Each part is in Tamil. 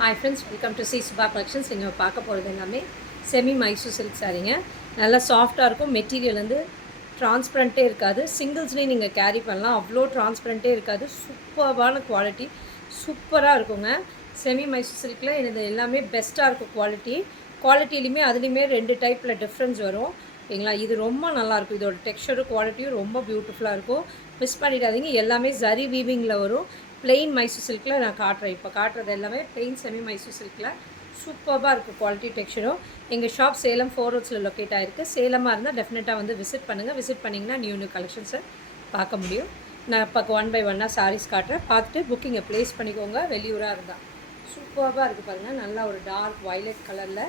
Hi friends, welcome to C Subha collections. நீங்கள் பார்க்க போகிறது எல்லாமே செமி மைசூர் சில்க் சாரீங்க. நல்லா சாஃப்டாக இருக்கும். மெட்டீரியல் வந்து டிரான்ஸ்பரண்ட்டே இருக்காது. சிங்கிள்ஸ்லேயும் நீங்கள் கேரி பண்ணலாம். அவ்வளோ டிரான்ஸ்பரண்ட்டே இருக்காது. சூப்பர்வான குவாலிட்டி, சூப்பராக இருக்குங்க. செமி மைசூர் சில்கில் இது எல்லாமே பெஸ்ட்டாக இருக்கும். குவாலிட்டிலையுமே அதுலேயுமே 2 டைப்பில் டிஃப்ரென்ஸ் வரும். ஓகேங்களா? இது ரொம்ப நல்லாயிருக்கும். இதோட டெக்ஸ்சரும் குவாலிட்டியும் ரொம்ப பியூட்டிஃபுல்லாக இருக்கும். மிஸ் பண்ணிடாதீங்க. எல்லாமே ஜரி வீவிங்கில் வரும். பிளெயின் மைசூர் சில்கில் நான் காட்டுறேன். இப்போ காட்டுறது எல்லாமே பிளெயின் செமி மைசூர் சில்கில் சூப்பராக இருக்குது. குவாலிட்டி டெக்ஸ்சரும். எங்கள் ஷாப் சேலம் 4 ரோட்ஸில் லொக்கேட் ஆகிருக்கு. சேலமாக இருந்தால் டெஃபினட்டாக வந்து விசிட் பண்ணுங்கள். விசிட் பண்ணிங்கன்னா நியூ கலெக்ஷன்ஸை பார்க்க முடியும். நான் இப்போ 1 by 1 சாரீஸ் காட்டுறேன். பார்த்துட்டு புக்கிங்கை ப்ளேஸ் பண்ணிக்கோங்க. வெளியூராக இருந்தால் சூப்பராக இருக்குது பாருங்கள். நல்லா ஒரு டார்க் வயலட் கலரில்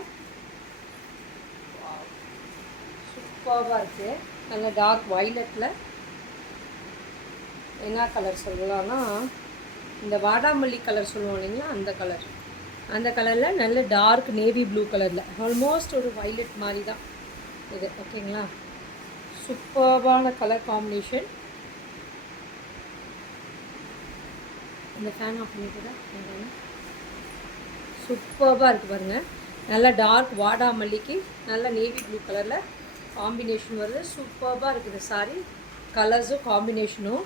சூப்பராக இருக்குது. நல்ல டார்க் வயலட்டில் என்ன கலர் சொல்லலாம்னா, இந்த வாடாமல்லி கலர் சொல்லுவோம் இல்லைங்களா, அந்த கலரில் நல்ல டார்க் நேவி ப்ளூ கலரில் ஆல்மோஸ்ட் ஒரு வைலட் மாதிரி தான் இது. ஓகேங்களா? சூப்பர்பான கலர் காம்பினேஷன். இந்த ஃபேன் ஆஃப் பண்ணி கூட சூப்பராக இருக்குது பாருங்கள். நல்ல டார்க் வாடாமல்லிக்கு நல்ல நேவி ப்ளூ கலரில் காம்பினேஷன் வருது. சூப்பராக இருக்குது சாரி. கலர்ஸும் காம்பினேஷனும்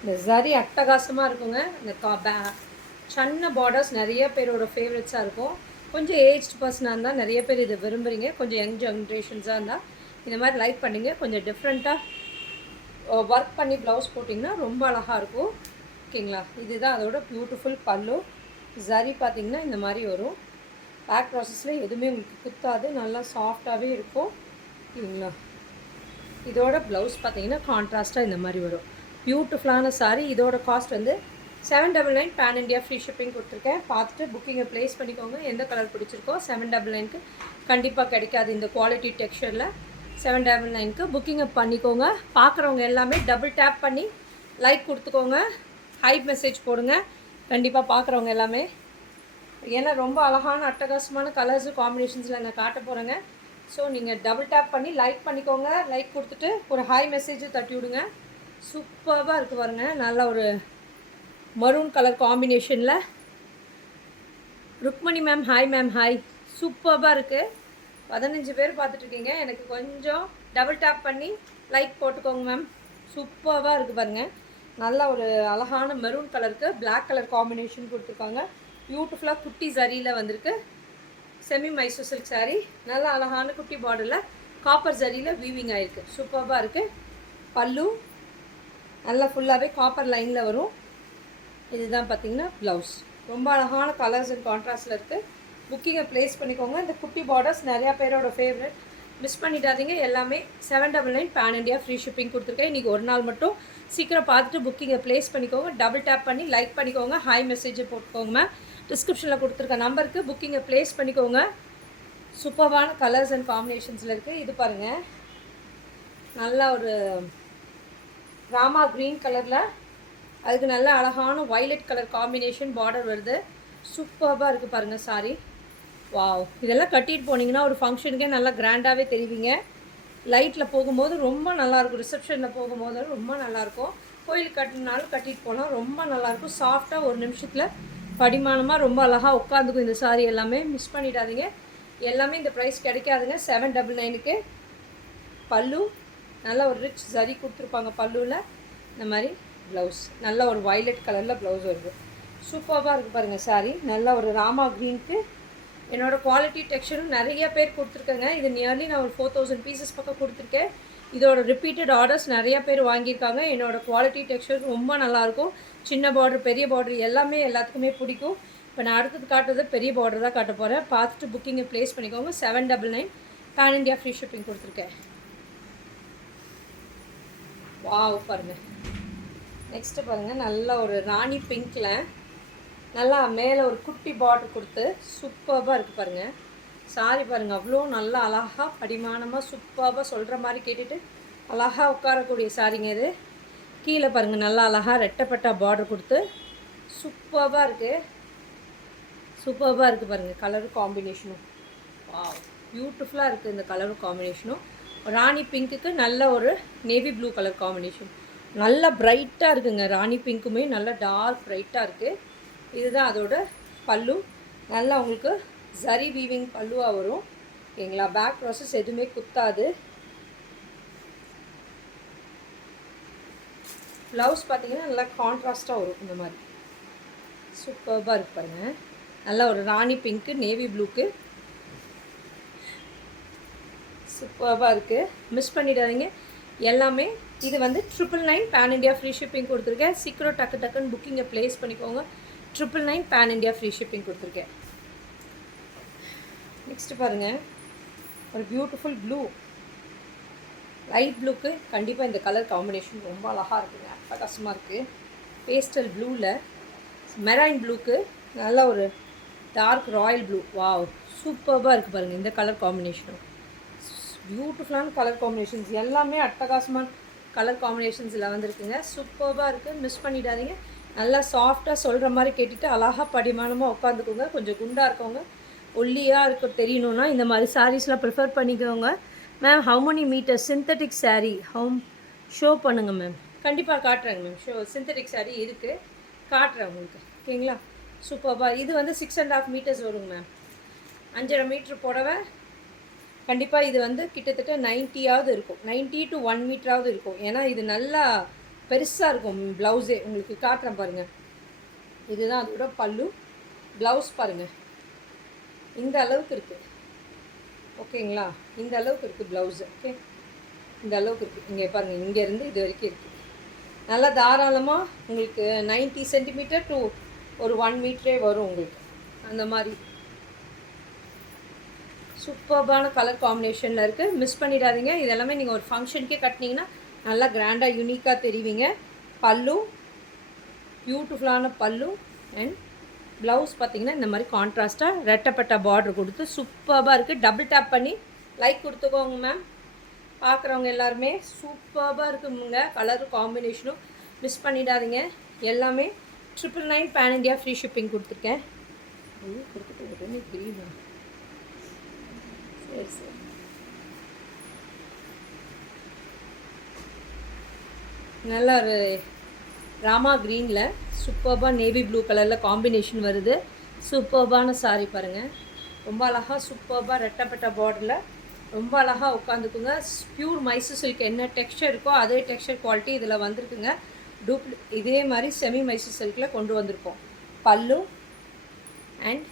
இந்த ஜரி அட்டகாசமாக இருக்குங்க. இந்த சின்ன பார்டர்ஸ் நிறைய பேரோட ஃபேவரட்ஸாக இருக்கும். கொஞ்சம் ஏஜ்டு பர்சனாக இருந்தால் நிறைய பேர் இதை விரும்புகிறீங்க. கொஞ்சம் யங் ஜென்ரேஷன்ஸாக இருந்தால் இந்த மாதிரி லைக் பண்ணிங்க. கொஞ்சம் டிஃப்ரெண்ட்டாக ஒர்க் பண்ணி ப்ளவுஸ் போட்டிங்கன்னா ரொம்ப அழகாக இருக்கும். ஓகேங்களா? இதுதான் அதோட பியூட்டிஃபுல் பல்லு. ஜரி பார்த்திங்கன்னா இந்த மாதிரி வரும். பேக் ப்ராசஸில் எதுவுமே உங்களுக்கு குத்தாது. நல்லா சாஃப்டாகவே இருக்கும். ஓகேங்களா? இதோட ப்ளவுஸ் பார்த்திங்கன்னா கான்ட்ராஸ்ட்டாக இந்த மாதிரி வரும். பியூட்டிஃபுல்லான சாரீ. இதோட காஸ்ட் வந்து 799 பேன் இண்டியா ஃப்ரீ ஷிப்பிங் கொடுத்துருக்கேன். பார்த்துட்டு புக்கிங்கை ப்ளேஸ் பண்ணிக்கோங்க. எந்த கலர் பிடிச்சிருக்கோ 799க்கு கண்டிப்பாக கிடைக்காது. இந்த குவாலிட்டி டெக்ஸ்சரில் 799க்கு புக்கிங்கை பண்ணிக்கோங்க. பார்க்குறவங்க எல்லாமே டபுள் டேப் பண்ணி லைக் கொடுத்துக்கோங்க. ஹைப் மெசேஜ் போடுங்க. கண்டிப்பாக பார்க்குறவங்க எல்லாமே, ஏன்னா ரொம்ப அழகான அட்டகாசமான கலர்ஸு காம்பினேஷன்ஸில் நான் காட்ட போகிறேங்க. ஸோ நீங்கள் டபுள் டேப் பண்ணி லைக் பண்ணிக்கோங்க. லைக் கொடுத்துட்டு ஒரு ஹை மெசேஜை தட்டி விடுங்க. சூப்பராக இருக்குது பாருங்கள். நல்ல ஒரு மரூன் கலர் காம்பினேஷனில். Rukmani ma'am hi. Ma'am hi. சூப்பராக இருக்குது. 15 பேர் பார்த்துட்ருக்கீங்க. எனக்கு கொஞ்சம் டபுள் டேப் பண்ணி லைக் போட்டுக்கோங்க மேம். சூப்பராக இருக்குது பாருங்கள். நல்ல ஒரு அழகான மெரூன் கலருக்கு பிளாக் கலர் காம்பினேஷன் கொடுத்துருக்காங்க. பியூட்டிஃபுல்லாக குட்டி ஜரியில் வந்திருக்கு. Semi Mysore silk sari. நல்லா அழகான குட்டி பார்டரில் காப்பர் ஜரியில் வீவிங் ஆகிருக்கு. சூப்பராக இருக்குது. பல்லு நல்லா ஃபுல்லாகவே காப்பர் லைனில் வரும். இதுதான் பார்த்திங்கன்னா ப்ளவுஸ். ரொம்ப அழகான கலர்ஸ் அண்ட் கான்ட்ராஸ்டில் இருக்குது. புக்கிங்கை ப்ளேஸ் பண்ணிக்கோங்க. இந்த குட்டி பார்டர்ஸ் நிறையா பேரோட ஃபேவரட். மிஸ் பண்ணிடாதீங்க. எல்லாமே 799 பேன் இண்டியா ஃப்ரீ ஷிப்பிங் கொடுத்துருக்கேன். இன்றைக்கி ஒரு நாள் மட்டும் சீக்கிரம் பார்த்துட்டு புக்கிங்கை ப்ளேஸ் பண்ணிக்கோங்க. டபுள் டேப் பண்ணி லைக் பண்ணிக்கோங்க. ஹை மெசேஜை போட்டுக்கோங்க. டிஸ்கிரிப்ஷனில் கொடுத்துருக்க நம்பருக்கு புக்கிங்கை ப்ளேஸ் பண்ணிக்கோங்க. சூப்பரான கலர்ஸ் அண்ட் காம்பினேஷன்ஸில் இருக்குது. இது பாருங்கள். நல்லா ஒரு ராமா க்ரீன் கலரில் அதுக்கு நல்ல அழகான வைலட் கலர் காம்பினேஷன் பார்டர் வருது. சூப்பராக இருக்குது பாருங்கள் சாரி. வாவ். இதெல்லாம் கட்டிட்டு போனீங்கன்னா ஒரு ஃபங்க்ஷனுக்கே நல்லா கிராண்டாகவே தெரிவிங்க. லைட்டில் போகும்போது ரொம்ப நல்லாயிருக்கும். ரிசப்ஷனில் போகும்போது ரொம்ப நல்லாயிருக்கும். கோயிலுக்கு கட்டினாலும் கட்டிட்டு போனால் ரொம்ப நல்லாயிருக்கும். சாஃப்டாக ஒரு நிமிஷத்தில் படிமானமாக ரொம்ப அழகாக உட்காந்துக்கும் இந்த சாரி. எல்லாமே மிஸ் பண்ணிடாதீங்க. எல்லாமே இந்த ப்ரைஸ் கிடைக்காதுங்க. 799க்கு. பல்லு நல்ல ஒரு ரிச் ஜரி கொடுத்துருப்பாங்க. பல்லுவில் இந்த மாதிரி ப்ளவுஸ் நல்ல ஒரு வைலட் கலரில் ப்ளவுஸ் வருது. சூப்பராக இருக்குது பாருங்கள் சாரீ. நல்ல ஒரு ராமா க்ரீனுக்கு என்னோடய குவாலிட்டி டெக்ஸ்சரும் நிறைய பேர் கொடுத்துருக்கேங்க. இது நியர்லி நான் ஒரு 4000 பீசஸ் பக்கம் கொடுத்துருக்கேன். இதோட ரிப்பீட்டட் ஆர்டர்ஸ் நிறைய பேர் வாங்கியிருக்காங்க. என்னோடய குவாலிட்டி டெக்ஸ்சர் ரொம்ப நல்லாயிருக்கும். சின்ன பார்டர் பெரிய பார்டர் எல்லாமே எல்லாத்துக்குமே பிடிக்கும். இப்போ நான் அடுத்தது காட்டுறது பெரிய பார்டர் தான் காட்ட போகிறேன். பார்த்துட்டு புக்கிங்கை ப்ளேஸ் பண்ணிக்கோங்க. 799 பேன் இண்டியா ஃப்ரீ ஷிப்பிங் கொடுத்துருக்கேன். வாவ் பாருங்கள். நெக்ஸ்ட்டு பாருங்கள். நல்ல ஒரு ராணி பிங்க்கில் நல்லா மேலே ஒரு குட்டி பார்டர் கொடுத்து சூப்பராக இருக்குது பாருங்கள். சாரி பாருங்கள். அவ்வளோ நல்லா அழகாக படிமானமாக சூப்பராக சொல்கிற மாதிரி கேட்டுட்டு அழகாக உட்காரக்கூடிய சாரிங்க இது. கீழே பாருங்கள். நல்லா அழகாக ரெட்டப்பட்டா பார்டர் கொடுத்து சூப்பராக இருக்குது. சூப்பராக இருக்குது பாருங்கள். கலரும் காம்பினேஷனும் வாவ் பியூட்டிஃபுல்லாக இருக்குது. இந்த கலரும் காம்பினேஷனும் ராணி பிங்க்குக்கு நல்ல ஒரு நேவி ப்ளூ கலர் காம்பினேஷன் நல்லா பிரைட்டாக இருக்குங்க. ராணி பிங்க்குமே நல்லா டார்க் பிரைட்டாக இருக்குது. இதுதான் அதோட பல்லு. நல்லா உங்களுக்கு ஜரி வீவிங் பல்லுவாக வரும். ஓகேங்களா? பேக் ப்ராசஸ் எதுவுமே குத்தாது. ப்ளவுஸ் பார்த்தீங்கன்னா நல்லா கான்ட்ராஸ்ட்டாக வரும். இந்த மாதிரி சூப்பர்பாக இருக்கு பாருங்க. நல்லா ஒரு ராணி பிங்க்கு நேவி ப்ளூக்கு சூப்பர்பாக இருக்குது. மிஸ் பண்ணிடாதீங்க எல்லாமே. இது வந்து 999 பேன் இண்டியா ஃப்ரீ ஷிப்பிங் கொடுத்துருக்கேன். சீக்கிரம் டக்கு டக்குன்னு புக்கிங்கை ப்ளேஸ் பண்ணிக்கோங்க. 999 பேன் இண்டியா ஃப்ரீ ஷிப்பிங் கொடுத்துருக்கேன். நெக்ஸ்ட்டு பாருங்கள், ஒரு பியூட்டிஃபுல் ப்ளூ, லைட் ப்ளூக்கு கண்டிப்பாக இந்த கலர் காம்பினேஷன் ரொம்ப அழகாக இருக்குங்க. அட்டகாசமாக இருக்குது. பேஸ்டல் ப்ளூவில் மெரைன் ப்ளூக்கு நல்ல ஒரு டார்க் ராயல் ப்ளூ. வாவ், சூப்பர்பாக இருக்குது பாருங்கள். இந்த கலர் காம்பினேஷனும் பியூட்டிஃபுல்லான கலர் காம்பினேஷன்ஸ் எல்லாமே அட்டகாசமான கலர் காம்பினேஷன்ஸில் வந்துருக்குங்க. சூப்பர்பாக இருக்குது. மிஸ் பண்ணிடாதீங்க. நல்லா சாஃப்டாக சொல்கிற மாதிரி கேட்டுட்டு அழகாக படிமானமாக உட்காந்துக்கோங்க. கொஞ்சம் குண்டாக இருக்கவங்க, ஒல்லியாக இருக்க தெரியணுன்னா இந்த மாதிரி சாரீஸ்லாம் ப்ரிஃபர் பண்ணிக்கோங்க. Ma'am how many metre synthetic sari show பண்ணுங்கள் மேம். கண்டிப்பாக காட்டுறேங்க மேம். சிந்தட்டிக் சாரீ இருக்குது, காட்டுறேன் உங்களுக்கு. ஓகேங்களா? சூப்பர்பாக. இது வந்து 6.5 மீட்டர்ஸ் வருங்க மேம். 5.5 மீட்ரு புடவை. கண்டிப்பாக இது வந்து கிட்டத்தட்ட 90ஆவது இருக்கும். 90 to 1 மீட்டராவது இருக்கும். ஏன்னா இது நல்லா பெருசாக இருக்கும் ப்ளவுஸே. உங்களுக்கு காட்டுறேன் பாருங்கள். இதுதான் அதோட பல்லு. ப்ளவுஸ் பாருங்கள், இந்த அளவுக்கு இருக்குது. ஓகேங்களா? இந்த அளவுக்கு இருக்குது ப்ளவுஸு. ஓகே, இந்த அளவுக்கு இருக்குது. இங்கே பாருங்கள், இங்கேருந்து இது வரைக்கும் இருக்குது. நல்லா தாராளமாக உங்களுக்கு 90 சென்டிமீட்டர் டு ஒரு 1 மீட்டரே வரும் உங்களுக்கு. அந்த மாதிரி சூப்பர்பான கலர் காம்பினேஷனில் இருக்குது. மிஸ் பண்ணிடாதீங்க. இதெல்லாமே நீங்கள் ஒரு ஃபங்க்ஷனுக்கே கட்டினீங்கன்னா நல்லா கிராண்டாக யூனிக்காக தெரிவிங்க. பல்லு பியூட்டிஃபுல்லான பல்லு அண்ட் ப்ளவுஸ் பார்த்திங்கன்னா இந்த மாதிரி கான்ட்ராஸ்ட்டாக ரெட்டப்பட்ட பார்டர் கொடுத்து சூப்பர்பாக இருக்குது. டபுள் டேப் பண்ணி லைக் கொடுத்துக்கோங்க மேம். பார்க்குறவங்க எல்லாருமே சூப்பர்பாக இருக்குங்க. கலர் காம்பினேஷனும் மிஸ் பண்ணிடாதீங்க. எல்லாமே 999 பேன் இண்டியா ஃப்ரீ ஷிப்பிங் கொடுத்துருக்கேன். கொடுத்துட்டு க்ரீனா? சரி சரி. நல்லா ஒரு ராமா க்ரீனில் சூப்பர்பாக நேவி ப்ளூ கலரில் காம்பினேஷன் வருது. சூப்பர்பான சாரீ பாருங்கள். ரொம்ப அழகாக சூப்பர்பாக ரெட்டப்பட்ட பார்டரில் ரொம்ப அழகாக உட்காந்துக்குங்க. பியூர் மைசூர் சில்க் என்ன டெக்ஸ்சர் இருக்கோ அதே டெக்ஸ்சர் குவாலிட்டி இதில் வந்திருக்குங்க. இதே மாதிரி செமி மைசூர் சில்கில் கொண்டு வந்திருக்கோம். பல்லு அண்ட்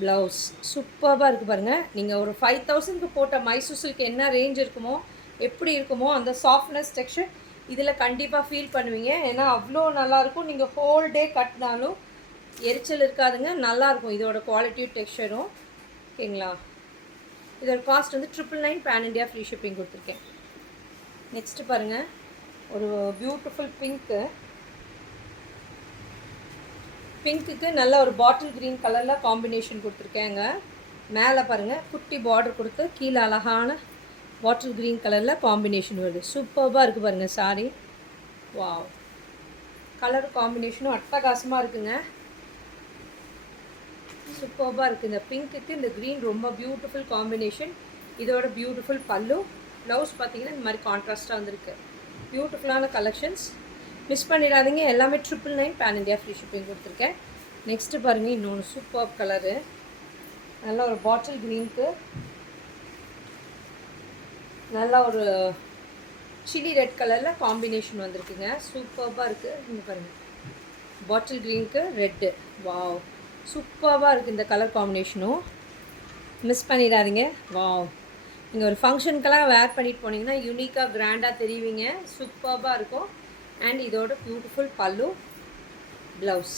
ப்ளவுஸ் சூப்பர்பாக இருக்குது பாருங்கள். நீங்கள் ஒரு 5000க்கு போட்ட மைசூர் சில்க் என்ன ரேஞ்ச் இருக்குமோ, எப்படி இருக்குமோ அந்த சாஃப்ட்னஸ் டெக்ஸ்சர் இதில் கண்டிப்பாக ஃபீல் பண்ணுவீங்க. ஏன்னா அவ்வளோ நல்லாயிருக்கும். நீங்கள் ஹோல் டே கட்டினாலும் எரிச்சல் இருக்காதுங்க. நல்லாயிருக்கும் இதோட குவாலிட்டியும் டெக்ஸ்சரும். ஓகேங்களா? இதோட காஸ்ட் வந்து 999 பேன் இண்டியா ஃப்ரீ ஷிப்பிங் கொடுத்துருக்கேன். நெக்ஸ்ட்டு பாருங்கள், ஒரு பியூட்டிஃபுல் பிங்க்குக்கு நல்ல ஒரு பாட்டில் க்ரீன் கலரில் காம்பினேஷன் கொடுத்துருக்கேங்க. மேலே பாருங்கள் குட்டி பார்டர் கொடுத்து கீழே அழகான பாட்டில் க்ரீன் கலரில் காம்பினேஷன் வருது. சூப்பர்பாக இருக்குது பாருங்கள் சாரீ. வாவ், கலர் காம்பினேஷனும் அட்டகாசமாக இருக்குங்க. சூப்பர்பாக இருக்குது. இந்த பிங்க்குக்கு இந்த க்ரீன் ரொம்ப பியூட்டிஃபுல் காம்பினேஷன். இதோட பியூட்டிஃபுல் பல்லு. ப்ளவுஸ் பார்த்திங்கன்னா இந்த மாதிரி கான்ட்ராஸ்ட்டாக வந்திருக்கு. பியூட்டிஃபுல்லான கலெக்ஷன்ஸ் மிஸ் பண்ணிடாதீங்க. எல்லாமே 999 பேன் இண்டியா ஃப்ரீ ஷிப்பிங் கொடுத்துருக்கேன். நெக்ஸ்ட்டு பாருங்கள், இன்னொன்று சூப்பர் கலரு. நல்ல ஒரு பாட்டில் க்ரீனுக்கு நல்லா ஒரு சில்லி ரெட் கலரில் காம்பினேஷன் வந்திருக்குங்க. சூப்பர்பாக இருக்குது. இங்கே பாருங்கள், பாட்டில் க்ரீனுக்கு ரெட்டு. வாவ், சூப்பர்பாக இருக்குது இந்த கலர் காம்பினேஷனும். மிஸ் பண்ணிடாதீங்க. வாவ், நீங்கள் ஒரு ஃபங்க்ஷனுக்கெல்லாம் வேர் பண்ணிட்டு போனீங்கன்னா யூனிக்காக கிராண்டாக தெரிவிங்க. சூப்பர்பாக இருக்கும். அண்ட் இதோட பியூட்டிஃபுல் பல்லு, ப்ளவுஸ்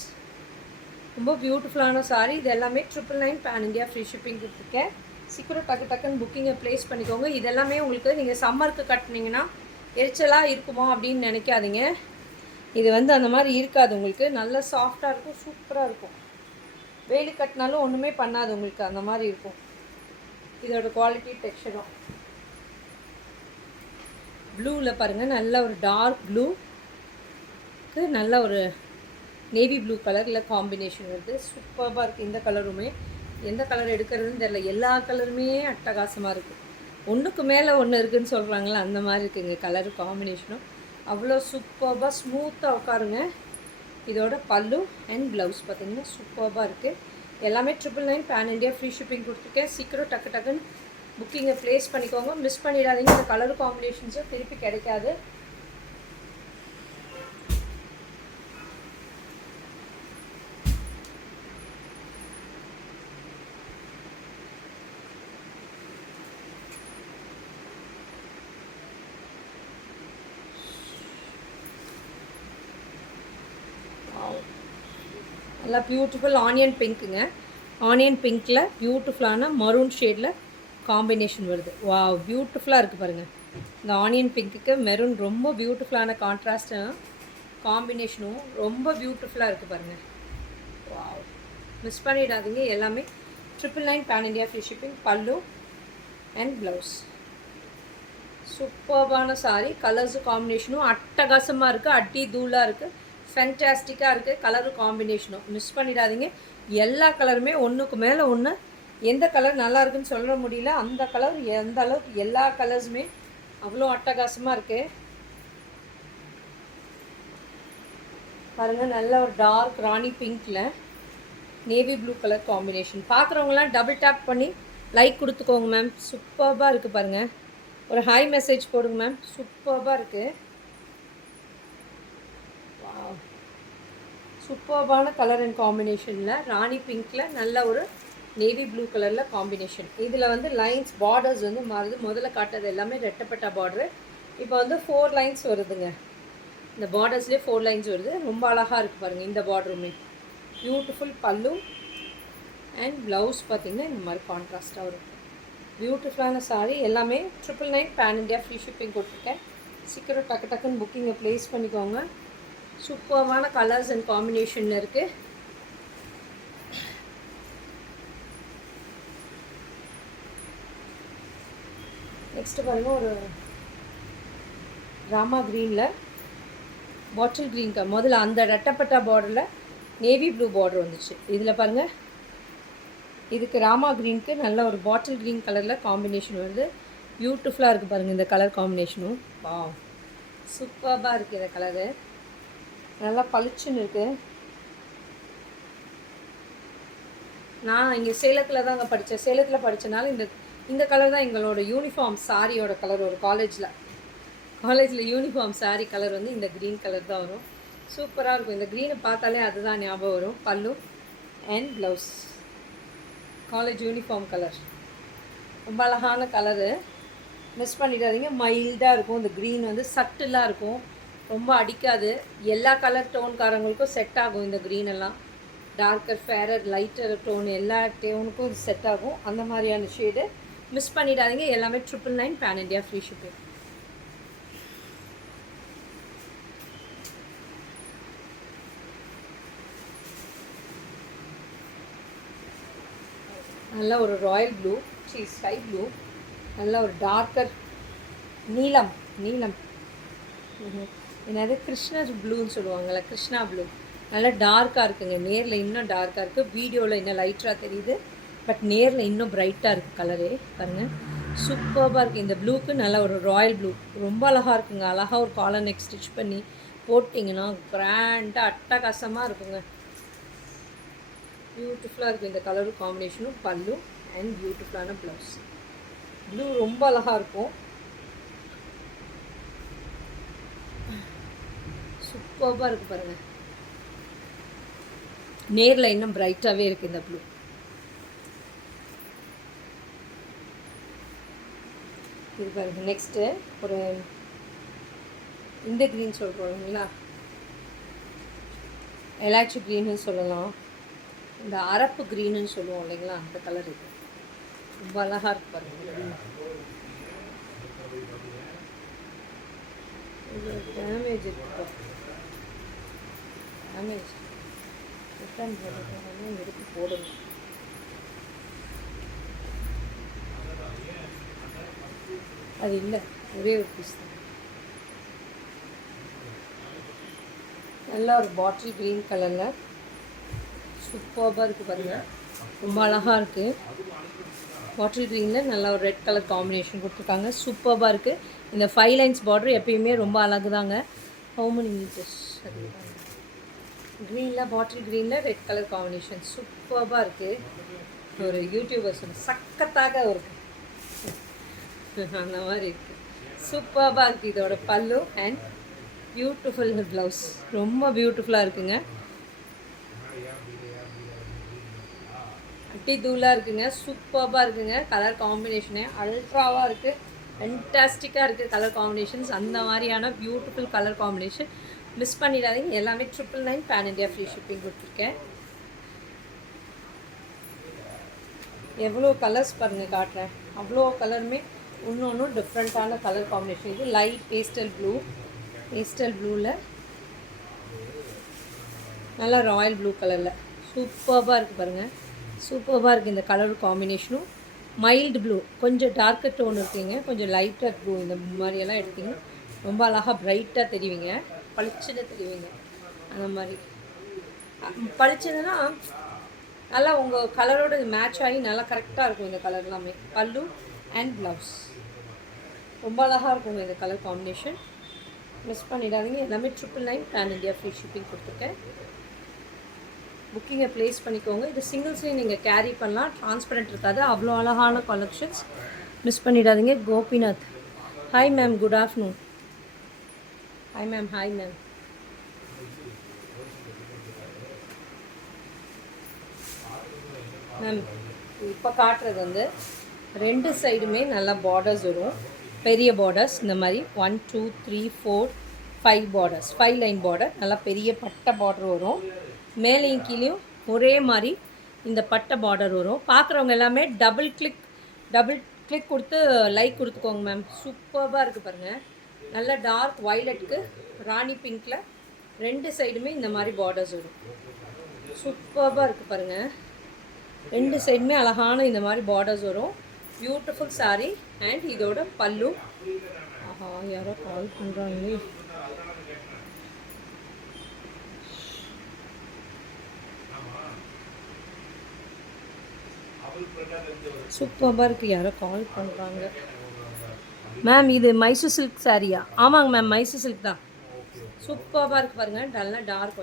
ரொம்ப பியூட்டிஃபுல்லான சாரீ. இது எல்லாமே 999 பேன் இண்டியா ஃப்ரீ ஷிப்பிங் கொடுத்துருக்கேன். சீக்கிரம் டக்கு டக்குன்னு புக்கிங்கை ப்ளேஸ் பண்ணிக்கோங்க. இதெல்லாமே உங்களுக்கு நீங்கள் சம்மருக்கு கட்டினீங்கன்னா எரிச்சலாக இருக்குமோ அப்படின்னு நினைக்காதீங்க. இது வந்து அந்த மாதிரி இருக்காது. உங்களுக்கு நல்ல சாஃப்டாக இருக்கும், சூப்பராக இருக்கும். வேலி கட்டினாலும் ஒன்றுமே பண்ணாது உங்களுக்கு, அந்த மாதிரி இருக்கும். இதோட குவாலிட்டி டெக்ஸ்சரும். ப்ளூவில் பாருங்கள், நல்ல ஒரு டார்க் ப்ளூக்கு நல்ல ஒரு நேவி ப்ளூ கலரில் காம்பினேஷன் வருது. சூப்பராக இருக்குது. இந்த கலருமே எந்த கலர் எடுக்கிறதுன்னு தெரியல. எல்லா கலருமே அட்டகாசமாக இருக்குது. ஒன்றுக்கு மேலே ஒன்று இருக்குதுன்னு சொல்கிறாங்களே அந்த மாதிரி இருக்குங்க கலர் காம்பினேஷனும். அவ்வளோ சூப்பராக ஸ்மூத்தாக உட்காருங்க. இதோட பல்லு அண்ட் ப்ளவுஸ் பார்த்தீங்கன்னா சூப்பராக இருக்குது. எல்லாமே 999 பேன் இண்டியா ஃப்ரீ ஷிப்பிங் கொடுத்துருக்கேன். சீக்கிரம் டக்கு டக்குன்னு புக்கிங்கை ப்ளேஸ் பண்ணிக்கோங்க. மிஸ் பண்ணிடாதீங்க. இந்த கலர் காம்பினேஷன்ஸும் திருப்பி கிடைக்காது. நல்லா பியூட்டிஃபுல் ஆனியன் பிங்க்குங்க. ஆனியன் பிங்க்கில் பியூட்டிஃபுல்லான மரூன் ஷேடில் காம்பினேஷன் வருது. வாவ், பியூட்டிஃபுல்லாக இருக்குது பாருங்கள். இந்த ஆனியன் பிங்க்குக்கு மெரூன் ரொம்ப பியூட்டிஃபுல்லான கான்ட்ராஸ்டும் காம்பினேஷனும் ரொம்ப பியூட்டிஃபுல்லாக இருக்குது பாருங்கள். வாவ், மிஸ் பண்ணிடாதீங்க. எல்லாமே 999 பேன் இண்டியா ஃப்ரீ ஷிப்பிங். பல்லு அண்ட் ப்ளவுஸ் சூப்பர்பான சாரி. கலர்ஸு காம்பினேஷனும் அட்டகாசமாக இருக்குது. அட்டி தூளாக இருக்குது. ஃபேன்டாஸ்டிக்காக இருக்குது. கலரு காம்பினேஷனும் மிஸ் பண்ணிடாதீங்க. எல்லா கலருமே ஒன்றுக்கு மேலே ஒன்று. எந்த கலர் நல்லா இருக்குன்னு சொல்ல முடியல. அந்த கலர் எந்த அளவுக்கு எல்லா கலர்ஸுமே அவ்வளோ அட்டகாசமாக இருக்குது பாருங்கள். நல்ல ஒரு டார்க் ராணி பிங்க்கில் நேவி ப்ளூ கலர் காம்பினேஷன். பார்க்குறவங்களாம் டபுள் டேப் பண்ணி லைக் கொடுத்துக்கோங்க மேம். சூப்பராக இருக்குது பாருங்கள். ஒரு ஹை மெசேஜ் போடுங்க மேம். சூப்பராக இருக்குது. சூப்பர்பான கலர் அண்ட் காம்பினேஷனில் ராணி பிங்க்கில் நல்ல ஒரு நேவி ப்ளூ கலரில் காம்பினேஷன். இதில் வந்து லைன்ஸ் பார்டர்ஸ் வந்து மாறுது. முதல்ல காட்டுறது எல்லாமே ரெட்டப்பட்ட பார்டரு. இப்போ வந்து 4 லைன்ஸ் வருதுங்க. இந்த பார்டர்ஸ்லேயே 4 லைன்ஸ் வருது. ரொம்ப அழகாக இருக்குது பாருங்கள். இந்த பார்டருமே பியூட்டிஃபுல். பல்லு அண்ட் ப்ளவுஸ் பார்த்திங்கன்னா இந்த மாதிரி கான்ட்ராஸ்ட்டாக வரும். பியூட்டிஃபுல்லான சாரீ. எல்லாமே 999 பேன் இண்டியா ஃப்ரீ ஷிப்பிங் கொடுத்துருக்கேன். சீக்கிரம் டக்கு டக்குன்னு புக்கிங்கை ப்ளேஸ் பண்ணிக்கோங்க. சூப்பர்வான கலர்ஸ் அண்ட் காம்பினேஷனில் இருக்குது. நெக்ஸ்ட்டு பாருங்கள், ஒரு ராமா க்ரீனில் பாட்டில் க்ரீன் கலர். முதல்ல அந்த ரெட்டப்பட்டா பார்டரில் நேவி ப்ளூ பார்டர் வந்துச்சு. இதில் பாருங்கள், இதுக்கு ராமா க்ரீனுக்கு நல்ல ஒரு பாட்டில் க்ரீன் கலரில் காம்பினேஷன் வருது. பியூட்டிஃபுல்லாக இருக்குது பாருங்கள். இந்த கலர் காம்பினேஷனும் வாவ், சூப்பராக இருக்குது. இந்த கலரு நல்லா பளிச்சுன்னு இருக்குது. நான் இங்கே சேலத்தில் தான் அங்கே படித்தேன். சேலத்தில் படித்தனால இந்த கலர் தான் எங்களோட யூனிஃபார்ம் சாரியோட கலர். ஒரு காலேஜில் யூனிஃபார்ம் சாரி கலர் வந்து இந்த க்ரீன் கலர் தான் வரும். சூப்பராக இருக்கும். இந்த க்ரீனை பார்த்தாலே அதுதான் ஞாபகம் வரும். பல்லு and blouse college uniform colour. ரொம்ப அழகான கலரு. மிஸ் பண்ணிடாதீங்க. மைல்டாக இருக்கும். இந்த க்ரீன் வந்து சட்டிலாக இருக்கும். ரொம்ப அடிக்காது. எல்லா கலர் டோன்காரங்களுக்கும் செட் ஆகும். இந்த க்ரீன் எல்லாம் டார்க்கர், ஃபேரர், லைட்டர் டோன் எல்லா டோனுக்கும் இது செட் ஆகும். அந்த மாதிரியான ஷேடு மிஸ் பண்ணிடாதீங்க. எல்லாமே 999 பேன் இண்டியா ஃப்ரீ ஷிப்பிங். நல்ல ஒரு ராயல் ப்ளூ, ஸ்கை ப்ளூ, நல்ல ஒரு டார்க்கர் நீலம் என்னது கிருஷ்ணர் ப்ளூன்னு சொல்லுவாங்கள்ல, கிருஷ்ணா ப்ளூ. நல்லா டார்க்காக இருக்குங்க. நேரில் இன்னும் டார்க்காக இருக்குது. வீடியோவில் இன்னும் லைட்டாக தெரியுது. பட் நேரில் இன்னும் பிரைட்டாக இருக்குது கலரே பாருங்கள். சூப்பராக இருக்குது. இந்த ப்ளூக்கு நல்ல ஒரு ராயல் ப்ளூ ரொம்ப அழகாக இருக்குங்க. அழகாக ஒரு காலர் நெக் ஸ்டிச் பண்ணி போட்டிங்கன்னா கிராண்டாக அட்டகாசமாக இருக்குங்க. பியூட்டிஃபுல்லாக இருக்கும் இந்த கலரு காம்பினேஷனும். பல்லு அண்ட் பியூட்டிஃபுல்லான ப்ளவுஸ். ப்ளூ ரொம்ப அழகாக இருக்கும். சூப்பராக இருக்குது பாருங்கள். நேரில் இன்னும் பிரைட்டாகவே இருக்குது இந்த ப்ளூ. இது பாருங்கள். நெக்ஸ்ட்டு ஒரு இந்த க்ரீன் சொல்கிறோம் இல்லைங்களா, எலாச்சி க்ரீன்னு சொல்லலாம். இந்த அரப்பு க்ரீனுன்னு சொல்லுவோம் இல்லைங்களா, அந்த கலர் இது ரொம்ப அழகாக இருக்கு பாருங்கள். இது டேமேஜ் இருக்கு. டேமேஜ் ரிட்டர்ன் போடுறது எடுத்து போடணும். அது இல்லை, ஒரே ஒரு பீஸ் தான். நல்லா ஒரு பாட்டில் க்ரீன் கலரில் சூப்பராக இருக்குது பாருங்கள். ரொம்ப அழகாக இருக்குது. பாட்டில் க்ரீனில் நல்லா ஒரு ரெட் கலர் காம்பினேஷன் கொடுத்துருக்காங்க. சூப்பராக இருக்குது. இந்த 5 லைன்ஸ் பார்டர் எப்பயுமே ரொம்ப அழகு தாங்க. How many metres? க்ரீனில் பாட்டில் க்ரீனில் ரெட் கலர் காம்பினேஷன் சூப்பராக இருக்குது. ஒரு யூடியூபர் சொன்ன சக்கத்தாக இருக்குது அந்த மாதிரி இருக்குது. சூப்பராக இருக்குது. இதோட பல்லு அண்ட் பியூட்டிஃபுல் ப்ளவுஸ் ரொம்ப பியூட்டிஃபுல்லாக இருக்குங்க. அட்டி தூளாக இருக்குங்க. சூப்பராக இருக்குங்க. கலர் காம்பினேஷனே அல்ட்ராவாக இருக்குது. ஃபென்டாஸ்டிக்காக இருக்குது கலர் காம்பினேஷன்ஸ். அந்த மாதிரியான பியூட்டிஃபுல் கலர் காம்பினேஷன் மிஸ் பண்ணிடாதீங்க. எல்லாமே 999 பேன் இண்டியா ஃப்ரீ ஷிப்பிங் கொடுத்துருக்கேன். எவ்வளோ கலர்ஸ் பாருங்கள் காட்டுறேன். அவ்வளோ கலருமே இன்னொன்றும் டிஃப்ரெண்ட்டான கலர் காம்பினேஷன். இது லைட் பேஸ்டல் ப்ளூவில் நல்லா ராயல் ப்ளூ கலரில் சூப்பராக இருக்குது பாருங்கள். சூப்பராக இருக்குது இந்த கலர் காம்பினேஷனும். மைல்டு ப்ளூ கொஞ்சம் டார்க்கர் டோன் இருக்குங்க. கொஞ்சம் லைட்டர் ப்ளூ இந்த மாதிரியெல்லாம் எடுத்திங்க ரொம்ப அழகாக ப்ரைட்டாக தெரிவிங்க. பளிச்சுன்னு தெரிவிங்க. அந்த மாதிரி பளிச்சுன்னா நல்லா உங்கள் கலரோட மேட்ச் ஆகி நல்லா கரெக்டாக இருக்கும் இந்த கலர் எல்லாமே. பல்லு அண்ட் ப்ளவுஸ் ரொம்ப அழகாக இருக்குங்க இந்த கலர் காம்பினேஷன். மிஸ் பண்ணிடாதீங்க. எல்லாமே 999 பேன் இண்டியா ஃப்ரீ ஷிப்பிங் கொடுத்துருக்கேன். புக்கிங்கை ப்ளேஸ் பண்ணிக்கோங்க. இது சிங்கிள்ஸ்லேயும் நீங்கள் கேரி பண்ணலாம். டிரான்ஸ்பரண்ட் இருக்காது. அவ்வளோ அழகான கலெக்ஷன்ஸ் மிஸ் பண்ணிடாதீங்க. Gopinath hi ma'am, good afternoon. Hi ma'am. Hi ma'am. Ma'am இப்போ காட்டுறது வந்து 2 சைடுமே நல்லா பார்டர்ஸ் வரும். பெரிய பார்டர்ஸ் இந்த மாதிரி 1 2 3 4 5 பார்டர்ஸ் 5 லைன் பார்டர் நல்லா பெரிய பட்டை பார்டர் வரும். மேலேயும் கீழேயும் ஒரே மாதிரி இந்த பட்டை பார்டர் வரும். பார்க்குறவங்க எல்லாமே டபுள் கிளிக் கொடுத்து லைக் கொடுத்துக்கோங்க மேம். சூப்பராக இருக்குது பாருங்கள். நல்ல டார்க் வயலட்டுக்கு ராணி பிங்க்கில் 2 சைடுமே இந்த மாதிரி பார்டர்ஸ் வரும். சூப்பராக இருக்குது பாருங்கள். 2 சைடுமே அழகான இந்த மாதிரி பார்டர்ஸ் வரும். பியூட்டிஃபுல் சாரீ அண்ட் இதோட பல்லு. ஆஹா, யாரோ கால் பண்ணுறாங்களே. சூப்பராக இருக்குது. யாரோ கால் பண்ணுறாங்க. மேம் இது மைசூர் சில்க் சாரியா? ஆமாங்க மேம், மைசூர் சில்க் தான். சூப்பராக இருக்குது பாருங்கள். நல்லா டார்க்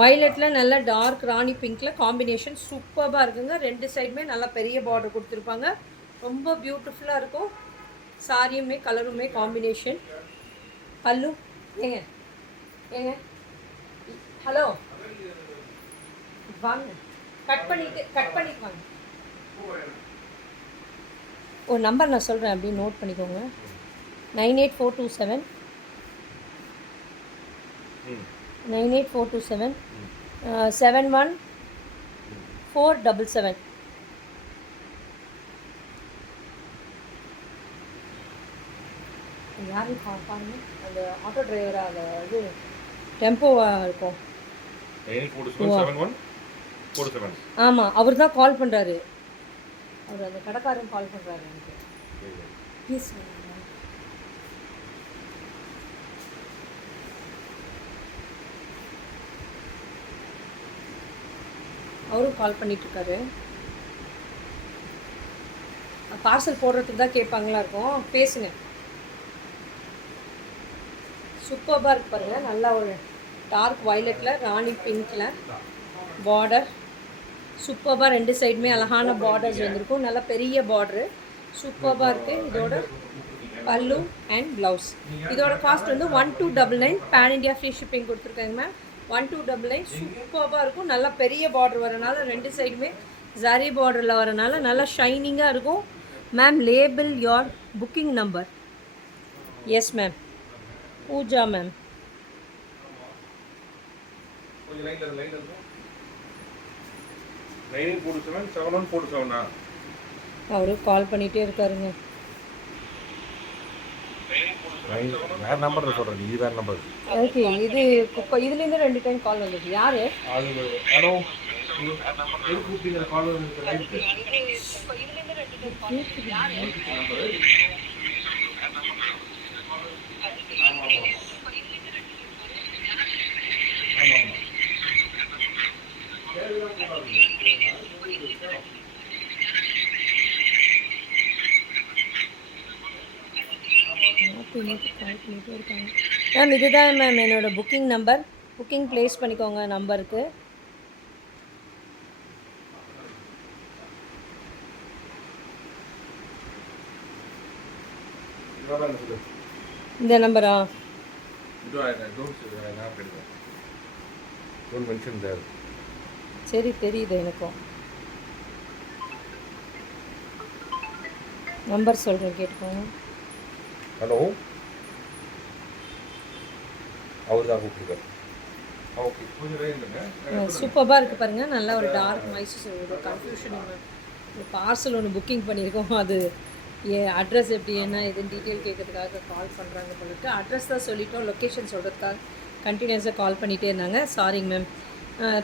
வயலட்டில் நல்ல டார்க் ராணி பிங்க்கில் காம்பினேஷன் சூப்பராக இருக்குங்க. 2 சைடுமே நல்லா பெரிய பார்டர் கொடுத்துருப்பாங்க. ரொம்ப பியூட்டிஃபுல்லாக இருக்கும். சாரியுமே கலருமே காம்பினேஷன். பல்லு ஏங்க ஹலோ வாங்க, கட் பண்ணிட்டு வாங்க. ஒரு நம்பர் நான் சொல்கிறேன், அப்படியே நோட் பண்ணிக்கோங்க. 98427 71477. யாரும் பாருங்க, அந்த ஆட்டோ டிரைவராக அந்த இது டெம்போவாக இருக்கும். ஆமாம், அவர் தான் கால் பண்ணுறாரு. அவர் அந்த கடைக்காரன் கால் பண்ணுறாரு எனக்கு. ப்ளீஸ் அவரும் கால் பண்ணிகிட்ருக்காரு. பார்சல் போடுறதுக்கு தான் கேட்பாங்களா இருக்கும். பேசுங்க. சூப்பராக இருக்கு பாருங்கள். நல்லா ஒரு டார்க் வயலட்டில் ராணி பிங்க்கில் பார்டர் சூப்பராக 2 சைடுமே அழகான பார்டர்ஸ் வந்திருக்கும். நல்லா பெரிய பார்டரு சூப்பராக இருக்குது. இதோட பல்லு அண்ட் ப்ளவுஸ். இதோட காஸ்ட் வந்து 1299 பேன் இண்டியா ஃப்ரீ ஷிப்பிங் கொடுத்துருக்காங்க மேம். 1299 சூப்பராக இருக்கும். நல்லா பெரிய பார்டர் வரனால 2 சைடுமே ஜரி பார்டரில் வரனால நல்லா ஷைனிங்காக இருக்கும். Ma'am label your booking number. Yes ma'am. Pooja ma'am. அவரு கால் பண்ணிகிட்டே இருக்காருங்க. வேற நம்பர் சொல்கிறேன், இது வேறு நம்பர். ஓகே, இதுலேருந்து 2 டைம் கால் வந்தது. யார்? ஹலோ, மேம் இதுதான் மேம் என்னோடய புக்கிங் நம்பர். புக்கிங் ப்ளேஸ் பண்ணிக்கோங்க நம்பருக்கு. இந்த நம்பரா? சரி தெரியுது எனக்கும். நம்பர் சொல்கிறேன் கேட்டுக்கோங்க. ஹலோ, அவர் தான் கூப்பிட்டுருக்காரு. ஓகே, சூப்பராக இருக்குது பாருங்கள். நல்லா ஒரு டார்க் மைசூர் ஒரு கன்ஃபியூஷன். ஒரு பார்சல் ஒன்று புக்கிங் பண்ணியிருக்கோம். அது அட்ரஸ் எப்படி என்ன எதுன்னு டீட்டெயில் கேட்கறதுக்காக கால் பண்ணுறாங்க போல இருக்குது. அட்ரஸ் தான் சொல்லிட்டோம், லொக்கேஷன் சொல்கிறதுக்காக கண்டினியூஸாக கால் பண்ணிகிட்டே இருந்தாங்க. சாரிங்க மேம்.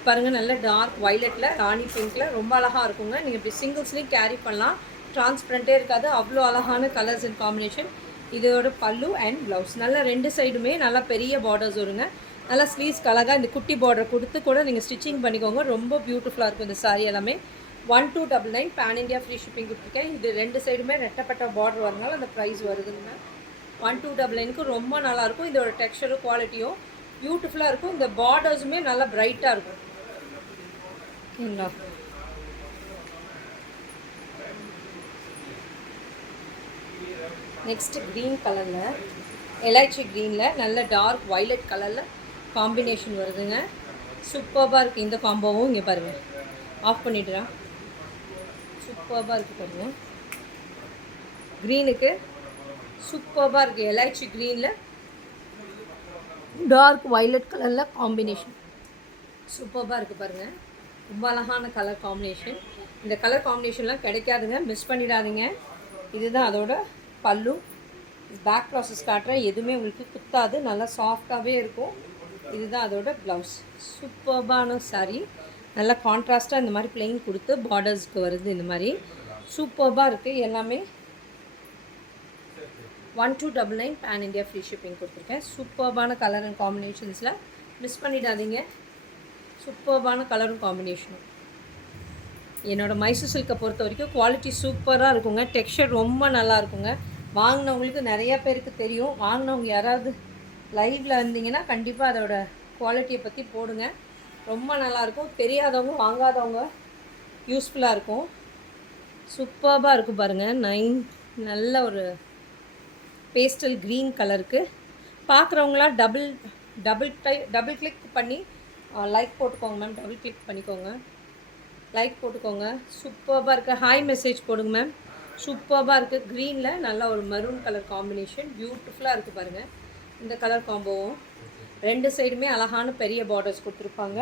பாருங்கள், நல்ல டார்க் வைலட்டில் ராணி பிங்க்கில் ரொம்ப அழகாக இருக்குங்க. நீங்கள் இப்படி சிங்கிள்ஸ்லேயும் கேரி பண்ணலாம். ட்ரான்ஸ்பரண்ட்டே இருக்காது, அவ்வளோ அழகான கலர்ஸ் அண்ட் காம்பினேஷன். இதோட பல்லு அண்ட் ப்ளவுஸ் நல்லா ரெண்டு சைடுமே நல்லா பெரிய பார்டர்ஸ் வருங்க. நல்லா ஸ்லீவ்ஸ்க்கு அழகாக இந்த குட்டி பார்டர் கொடுத்து கூட நீங்கள் ஸ்டிச்சிங் பண்ணிக்கோங்க. ரொம்ப பியூட்டிஃபுல்லாக இருக்கும் இந்த சாரீ எல்லாமே. 1299 பேன் இண்டியா ஃப்ரீ ஷிப்பிங் கொடுத்துருக்கேன். இது ரெண்டு சைடுமே ரெட்டப்பட்ட பார்டர் வரனால அந்த ப்ரைஸ் வருதுங்க. 1299க்கு ரொம்ப நல்லாயிருக்கும். இதோட டெக்ஸ்சரும் குவாலிட்டியும் பியூட்டிஃபுல்லாக இருக்கும். இந்த பார்டர்ஸுமே நல்லா பிரைட்டாக இருக்கும். ஓகேங்களா? நெக்ஸ்ட்டு க்ரீன் கலரில், எலைச்சி க்ரீனில் நல்ல டார்க் வைலட் கலரில் காம்பினேஷன் வருதுங்க. சூப்பராக இருக்குது இந்த காம்போவும். இங்கே பாருங்கள், ஆஃப் பண்ணிடுறா. சூப்பராக இருக்குது பாருங்கள். க்ரீனுக்கு சூப்பராக இருக்குது. எலைச்சி க்ரீனில் டார்க் வைலட் கலரில் காம்பினேஷன் சூப்பராக இருக்குது பாருங்கள். ரொம்ப அழகான கலர் காம்பினேஷன். இந்த கலர் காம்பினேஷன்லாம் கிடைக்காதுங்க, மிஸ் பண்ணிடாதீங்க. இதுதான் அதோட பல்லு. பேக் ப்ராசஸ் காட்டுறேன், எதுவுமே உங்களுக்கு குத்தாது, நல்லா சாஃப்டாகவே இருக்கும். இதுதான் அதோட ப்ளவுஸ். சூப்பர்பான சாரீ. நல்லா கான்ட்ராஸ்ட்டாக இந்த மாதிரி பிளெயின் கொடுத்து பார்டர்ஸ்க்கு வருது. இந்த மாதிரி சூப்பர்பாக இருக்குது எல்லாமே. 1299 பேன் இண்டியா ஃப்ரீ ஷிப்பிங் கொடுத்துருக்கேன். சூப்பர்பான கலர் அண்ட் காம்பினேஷன்ஸில் மிஸ் பண்ணிடாதீங்க. சூப்பர்பான கலரும் காம்பினேஷனும். என்னோடய மைசூர் சில்கை பொறுத்த வரைக்கும் குவாலிட்டி சூப்பராக இருக்குங்க. டெக்ஸ்சர் ரொம்ப நல்லா இருக்குங்க. வாங்கினவங்களுக்கு நிறையா பேருக்கு தெரியும். வாங்கினவங்க யாராவது லைவில் இருந்தீங்கன்னா கண்டிப்பாக அதோட குவாலிட்டியை பற்றி போடுங்க. ரொம்ப நல்லாயிருக்கும். தெரியாதவங்க வாங்காதவங்க யூஸ்ஃபுல்லாக இருக்கும். சூப்பராக இருக்கும் பாருங்கள். நல்ல ஒரு பேஸ்டல் க்ரீன் கலருக்கு பார்க்குறவங்களாம் டபுள் கிளிக் பண்ணி லைக் போட்டுக்கோங்க மேம். டபுள் கிளிக் பண்ணிக்கோங்க, லைக் போட்டுக்கோங்க. சூப்பராக இருக்குது. ஹாய் மெசேஜ் போடுங்க மேம். சூப்பராக இருக்குது. க்ரீனில் நல்ல ஒரு மெரூன் கலர் காம்பினேஷன் பியூட்டிஃபுல்லாக இருக்குது பாருங்கள். இந்த கலர் காம்போவும் ரெண்டு சைடுமே அழகான பெரிய பார்டர்ஸ் கொடுத்துருப்பாங்க.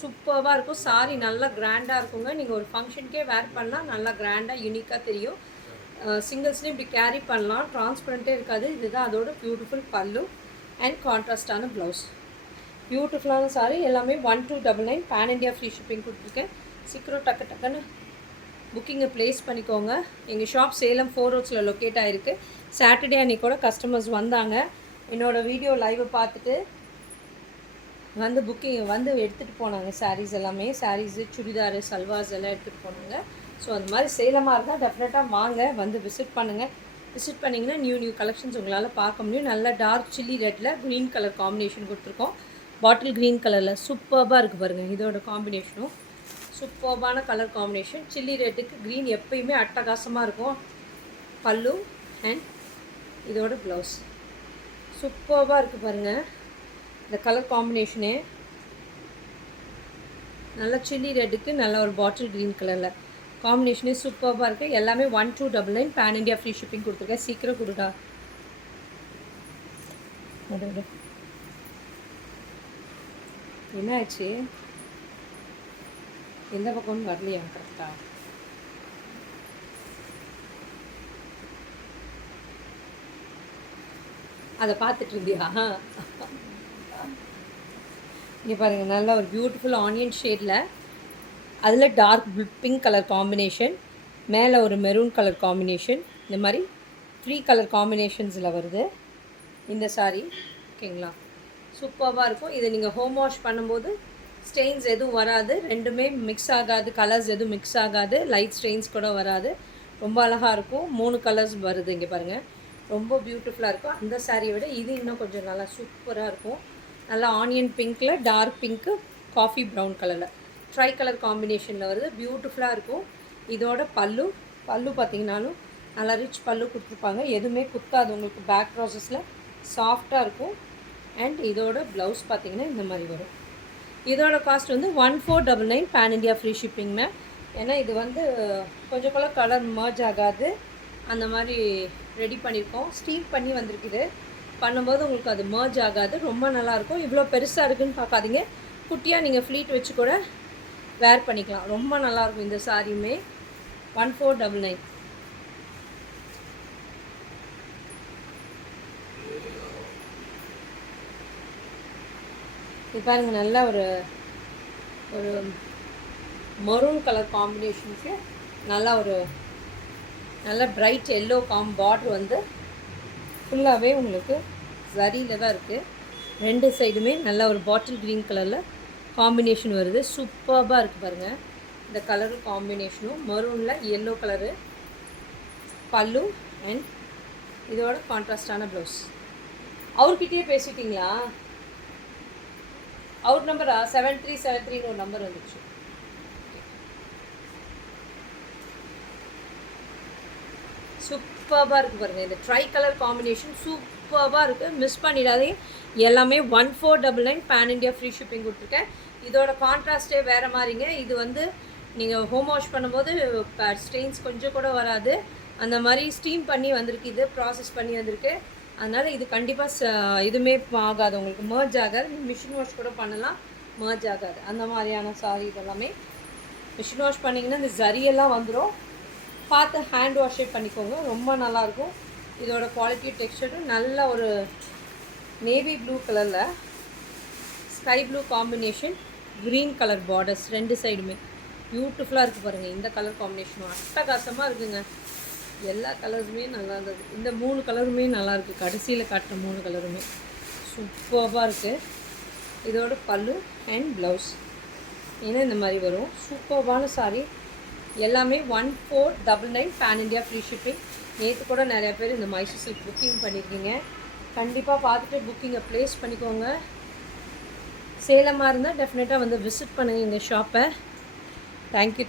சூப்பராக இருக்கும். சாரி நல்லா கிராண்டாக இருக்குங்க. நீங்கள் ஒரு ஃபங்க்ஷனுக்கே வேர் பண்ணால் நல்லா கிராண்டாக யூனிக்காக தெரியும். சிங்கிள்ஸ்லேயும் இப்படி கேரி பண்ணலாம், ட்ரான்ஸ்பரண்ட்டே இருக்காது. இதுதான் அதோட பியூட்டிஃபுல் பல்லு அண்ட் கான்ட்ராஸ்டான ப்ளவுஸ். பியூட்டிஃபுல்லான சாரி எல்லாமே 1299 பேன் இண்டியா ஃப்ரீ ஷிப்பிங் கொடுத்துருக்கேன். சீக்கிரம் டக்குன்னு புக்கிங்கை ப்ளேஸ் பண்ணிக்கோங்க. எங்கள் ஷாப் சேலம் 4 ரோட்ஸில் லொக்கேட் ஆகிருக்கு. சாட்டர்டே அன்றைக்கி கூட கஸ்டமர்ஸ் வந்தாங்க. என்னோடய வீடியோ லைவை பார்த்துட்டு வந்து புக்கிங் வந்து எடுத்துகிட்டு போனாங்க. சாரீஸ் எல்லாமே, சாரீஸு, சுடிதாரு, சல்வார்ஸ் எல்லாம் எடுத்துகிட்டு போனாங்க. ஸோ அந்த மாதிரி சேலமாக இருந்தால் டெஃபினட்டாக வாங்க, வந்து விசிட் பண்ணுங்கள். விசிட் பண்ணிங்கன்னா நியூ கலெக்ஷன்ஸ் உங்களால் பார்க்க முடியும். நல்ல டார்க் சில்லி ரெட்டில் க்ரீன் கலர் காம்பினேஷன் கொடுத்துருக்கோம். பாட்டில் க்ரீன் கலரில் சூப்பராக இருக்குது பாருங்கள். இதோட காம்பினேஷனும் சூப்பர்பான கலர் காம்பினேஷன். சில்லி ரெட்டுக்கு க்ரீன் எப்பயுமே அட்டகாசமாக இருக்கும். பல்லு அண்ட் இதோட ப்ளவுஸ் சூப்பராக இருக்குது பாருங்கள். இந்த கலர் காம்பினேஷனே நல்ல சில்லி ரெட்டுக்கு நல்ல ஒரு பாட்டில் க்ரீன் கலரில் காம்பினேஷனே சூப்பராக இருக்குது. எல்லாமே 1299 பேன் இண்டியா ஃப்ரீ ஷிப்பிங் கொடுத்துருக்கேன். சீக்கிரம் கொடுடா. என்ன ஆச்சு? எந்த பக்கம்னு வரலையா கரெக்டாக? அதை பார்த்துட்டு இருந்தியா? இங்கே பாருங்கள், நல்ல ஒரு பியூட்டிஃபுல் ஆனியன் ஷேடில் அதில் டார்க் பிங்க் கலர் காம்பினேஷன், மேலே ஒரு மெரூன் கலர் காம்பினேஷன், இந்த மாதிரி 3 கலர் காம்பினேஷன்ஸில் வருது இந்த சாரீ. ஓகேங்களா? சூப்பராக இருக்கும். இதை நீங்கள் ஹோம் வாஷ் பண்ணும்போது ஸ்டெயின்ஸ் எதுவும் வராது, ரெண்டுமே மிக்ஸ் ஆகாது, கலர்ஸ் எதுவும் மிக்ஸ் ஆகாது, லைட் ஸ்டெயின்ஸ் கூட வராது. ரொம்ப அழகாக இருக்கும். 3 கலர்ஸ் வருது இங்கே பாருங்கள். ரொம்ப பியூட்டிஃபுல்லாக இருக்கும். அந்த சாரியை விட இது இன்னும் கொஞ்சம் நல்லா சூப்பராக இருக்கும். நல்லா ஆனியன் பிங்க்கில், டார்க் பிங்க்கு, காஃபி ப்ரௌன் கலரில் ட்ரை கலர் காம்பினேஷனில் வருது. பியூட்டிஃபுல்லாக இருக்கும். இதோட பல்லு பார்த்திங்கனாலும் நல்லா ரிச் பல்லு கொடுத்துருப்பாங்க. எதுவுமே குத்தாது உங்களுக்கு. பேக் ப்ராசஸில் சாஃப்டாக இருக்கும். அண்ட் இதோட ப்ளவுஸ் பார்த்திங்கன்னா இந்த மாதிரி வரும். இதோட காஸ்ட் வந்து 1499 பேன் இண்டியா ஃப்ரீ ஷிப்பிங்னா. ஏன்னா இது வந்து கொஞ்சம் கூட கலர் மர்ஜ் ஆகாது, அந்த மாதிரி ரெடி பண்ணியிருக்கோம். ஸ்டீம் பண்ணி வந்திருக்குது. பண்ணும்போது உங்களுக்கு அது மர்ஜ் ஆகாது. ரொம்ப நல்லாயிருக்கும். இவ்வளோ பெருசாக இருக்குதுன்னு பார்க்காதீங்க. குட்டியாக நீங்கள் ஃப்ளீட் வச்சு கூட வேர் பண்ணிக்கலாம். ரொம்ப நல்லாயிருக்கும் இந்த சாரியுமே. 1499. இது பாருங்கள், நல்ல ஒரு மரூன் கலர் காம்பினேஷனுக்கு நல்ல பிரைட் எல்லோ பார்டர் வந்து ஃபுல்லாகவே உங்களுக்கு சரியில் தான் இருக்குது. 2 சைடுமே நல்ல ஒரு பாட்டில் க்ரீன் கலரில் காம்பினேஷன் வருது. சூப்பராக இருக்குது பாருங்கள். இந்த கலரு காம்பினேஷனும் மரூனில் எல்லோ கலரு பல்லு அண்ட் இதோட கான்ட்ராஸ்டான ப்ளவுஸ். அவர்கிட்டயே பேசிட்டிங்களா? அவுட் நம்பரா 7373 ஒரு நம்பர் வந்துச்சு. சூப்பராக இருக்குது பாருங்கள். இந்த ட்ரை கலர் காம்பினேஷன் சூப்பராக இருக்குது. மிஸ் பண்ணிடாதீங்க. எல்லாமே 1499 பேன் இண்டியா ஃப்ரீ ஷிப்பிங் கொடுத்துருக்கேன். இதோட கான்ட்ராஸ்ட்டே வேறு மாதிரிங்க. இது வந்து நீங்கள் ஹோம் வாஷ் பண்ணும்போது ஸ்டெயின்ஸ் கொஞ்சம் கூட வராது. அந்த மாதிரி ஸ்டீம் பண்ணி வந்திருக்கு, இது ப்ராசஸ் பண்ணி வந்திருக்கு. அதனால் இது கண்டிப்பாக இதுவுமே ஆகாது உங்களுக்கு, மர்ஜ் ஆகாது. மிஷின் வாஷ் கூட பண்ணலாம், மர்ஜ் ஆகாது. அந்த மாதிரியான சாரி இதெல்லாமே மிஷின் வாஷ் பண்ணிங்கன்னா இந்த ஜரியெல்லாம் வந்துடும். பார்த்து ஹேண்ட் வாஷே பண்ணிக்கோங்க. ரொம்ப நல்லாயிருக்கும். இதோட குவாலிட்டி டெக்ஸ்சரும் நல்ல ஒரு நேவி ப்ளூ கலரில் sky blue combination, green colour borders 2 சைடுமே பியூட்டிஃபுல்லாக இருக்குது பாருங்கள். இந்த கலர் காம்பினேஷனும் அட்டகாசமாக இருக்குங்க. எல்லா கலர்ஸுமே நல்லா இருந்தது. இந்த 3 கலருமே நல்லாயிருக்கு. கடைசியில் காட்டுற 3 கலருமே சூப்பராக இருக்குது. இதோட பல்லு அண்ட் ப்ளவுஸ் ஏன்னா இந்த மாதிரி வரும். சூப்பரான சாரி. எல்லாமே 1499 பேன் இண்டியா ஃப்ரீ ஷிப்பிங். நேற்று கூட நிறையா பேர் இந்த மைசூர் சில்க் புக்கிங் பண்ணியிருக்கீங்க. கண்டிப்பாக பார்த்துட்டு புக்கிங்கை ப்ளேஸ் பண்ணிக்கோங்க. சேலமாக இருந்தால் டெஃபினட்டாக வந்து விசிட் பண்ணுங்கள் இந்த ஷாப்பை. தேங்க்யூ.